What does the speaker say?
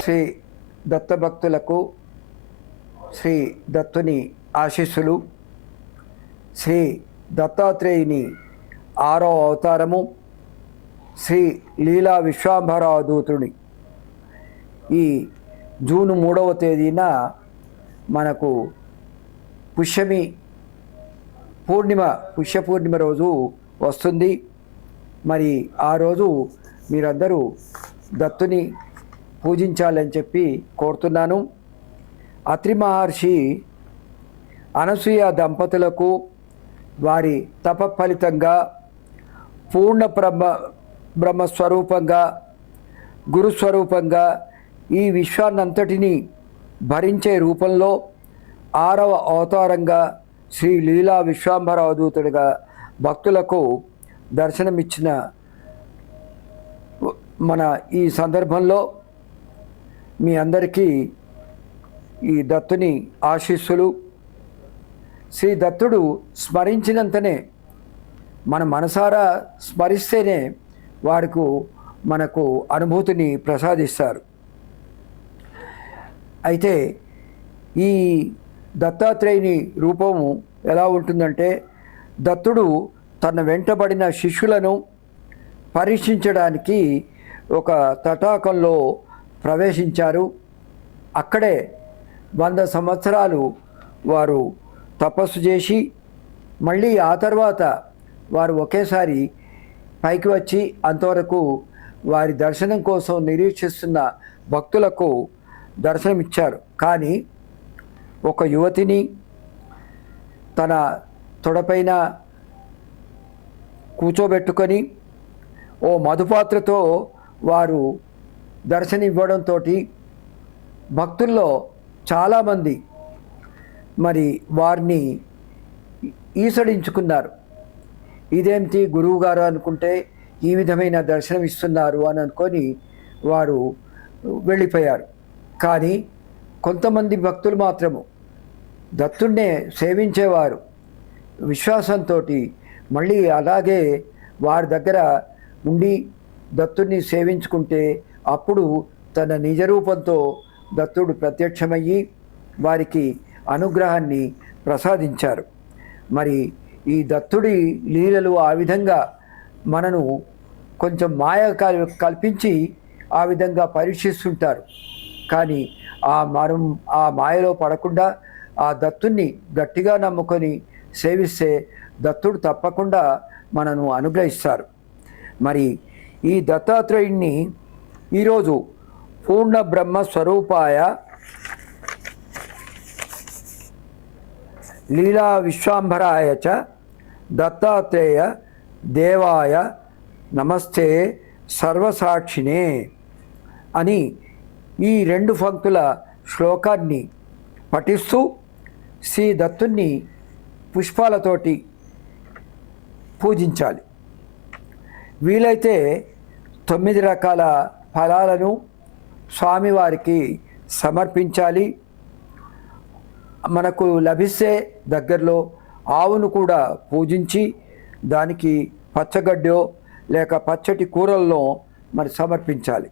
శ్రీ దత్తభక్తులకు శ్రీ దత్తుని ఆశీస్సులు శ్రీ దత్తాత్రేయుని ఆరో అవతారము శ్రీ లీలా విశ్వాంభరావ ఈ జూన్ మూడవ తేదీన మనకు పుష్యమి పూర్ణిమ పుష్య పూర్ణిమ రోజు వస్తుంది. మరి ఆ రోజు మీరందరూ దత్తుని పూజించాలని చెప్పి కోరుతున్నాను. అత్రి మహర్షి అనసూయ దంపతులకు వారి తప ఫలితంగా పూర్ణ బ్రహ్మ బ్రహ్మస్వరూపంగా గురుస్వరూపంగా ఈ విశ్వాన్నంతటినీ భరించే రూపంలో ఆరవ అవతారంగా శ్రీ లీలా విశ్వాంబర అవధూతుడిగా భక్తులకు దర్శనమిచ్చిన మన ఈ సందర్భంలో మీ అందరికీ ఈ దత్తుని ఆశీస్సులు. శ్రీ దత్తుడు స్మరించినంతనే మన మనసారా స్మరిస్తేనే వారికి మనకు అనుభూతిని ప్రసాదిస్తారు. అయితే ఈ దత్తాత్రేయుని రూపము ఎలా ఉంటుందంటే దత్తుడు తన వెంటబడిన శిష్యులను పరీక్షించడానికి ఒక తటాకంలో ప్రవేశించారు. అక్కడే వంద సంవత్సరాలు వారు తపస్సు చేసి మళ్ళీ ఆ తర్వాత వారు ఒకేసారి పైకి వచ్చి అంతవరకు వారి దర్శనం కోసం నిరీక్షిస్తున్న భక్తులకు దర్శనమిచ్చారు. కానీ ఒక యువతిని తన తొడపైన కూర్చోబెట్టుకొని ఓ మధుపాత్రతో వారు దర్శనం ఇవ్వడంతో భక్తుల్లో చాలామంది మరి వారిని ఈసడించుకున్నారు. ఇదేమిటి గురువు గారు అనుకుంటే ఈ విధమైన దర్శనం ఇస్తున్నారు అని అనుకొని వారు వెళ్ళిపోయారు. కానీ కొంతమంది భక్తులు మాత్రము దత్తుడినే సేవించేవారు. విశ్వాసంతో మళ్ళీ అలాగే వారి దగ్గర ఉండి దత్తుడిని సేవించుకుంటే అప్పుడు తన నిజ రూపంతో దత్తుడు ప్రత్యక్షమయ్యి వారికి అనుగ్రహాన్ని ప్రసాదించారు. మరి ఈ దత్తుడి లీలలు ఆ విధంగా మనను కొంచెం మాయ కల్పించి ఆ విధంగా పరీక్షిస్తుంటారు. కానీ ఆ మరం ఆ మాయలో పడకుండా ఆ దత్తుణ్ణి గట్టిగా నమ్ముకొని సేవిస్తే దత్తుడు తప్పకుండా మనను అనుగ్రహిస్తారు. మరి ఈ దత్తాత్రేయుణ్ణి ఈరోజు పూర్ణ బ్రహ్మ స్వరూపాయ లీలా విశ్వాంబరాయ చ దత్తాత్రేయ దేవాయ నమస్తే సర్వసాక్షినే అని ఈ రెండు పంక్తుల శ్లోకాన్ని పఠిస్తూ శ్రీ దత్తుణ్ణి పుష్పాలతోటి పూజించాలి. వీలైతే తొమ్మిది రకాల ఫలాలను స్వామివారికి సమర్పించాలి. మనకు లభిస్తే దగ్గరలో ఆవును కూడా పూజించి దానికి పచ్చగడ్డో లేక పచ్చటి కూరల్లో మరి సమర్పించాలి.